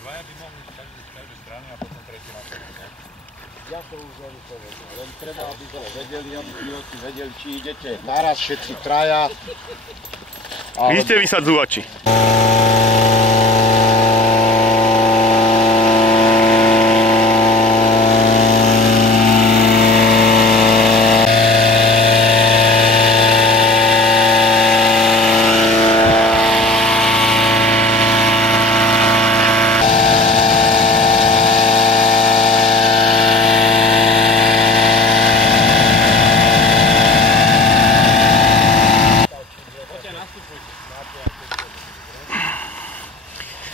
Dvaja by mohli stať z každej strany a potom tretí na stranu. Ja to už oni povedal, len treba, aby to vedeli, aby piloti vedeli, či idete naraz všetci traja. Vy ste vysadzovači.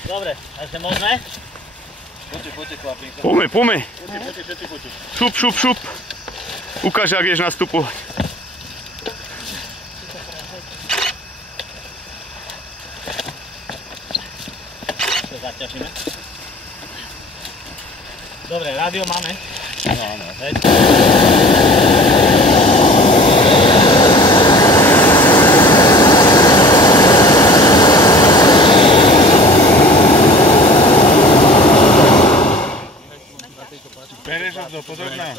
Dobre, takže môžeme? Poďte chlapí. Poďme. Poďte. Šup. Ukáž, ak ješ nastupovať. To zaťažíme. Dobre, rádio máme. Áno. Bereš ho do podrobná?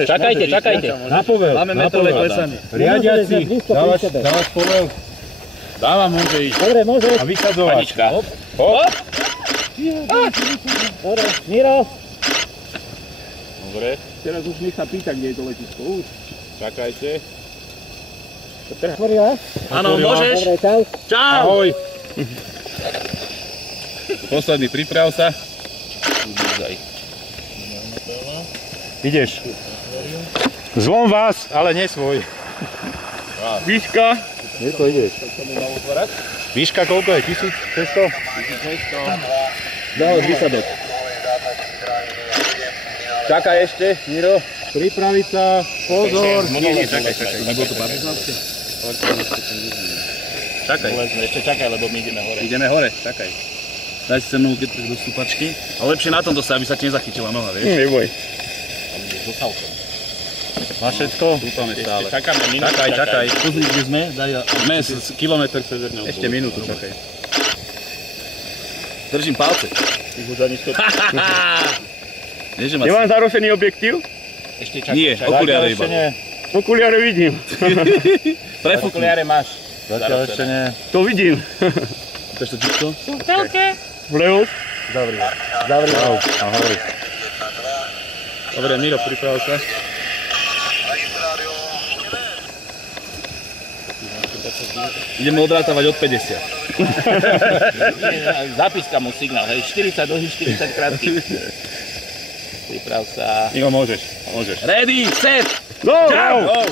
Čakajte. Na povel. Máme metové klesanie. Riadiaci, dávaš povel. Dávam, môže ísť. Dobre, môžeš. A vysadzovať. Panička. Hop. Dobre, Miro. Dobre. Teraz už nech sa pýta, kde je to letisko. Už. Čakajte. Áno, môžeš. Dobre, čau. Čau. Ahoj. Posledný, priprav sa. Ideš. Zvon vás, ale nie svoj. Výška. Nie to ideš. Výška koľko je? 1600? 1600. Dávaš vysadok. Čakaj ešte, Miro. Pripraviť sa. Pozor. Nie, čakaj. Nebolo to partizánske? Čakaj. Ešte čakaj, lebo my ideme hore. Ideme hore, čakaj. Daj si sa mnou do stúpačky. A lepšie na tomto sa, aby sa ti nezachytila noha, vieš? Neboj. So salkom. Máš všetko? Dúfame stále. Čakáme minútu. Čakaj. Pozri, kde sme. Sme Kilometr severne. ešte minútu, čakaj. Držím palce. Ty už ani stop. Nemám zarosený objektív? Ešte čakaj. Nie, okuliare iba. Okuliare vidím. Prefúkni. Okuliare máš. Zatiaľ ešte nie. To vidím. Chceš to číslo? Vlevo. Zavri. Ahoj. Dobre, Miro, priprav sa. Ideme odrátavať od 50. Zapíska mu signál, hej, 40 dlhý, 40 krátky. Priprav sa. Iho, môžeš. Ready, set, Go! go!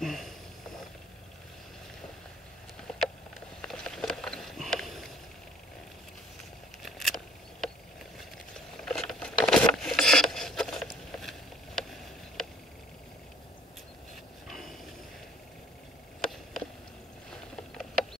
No.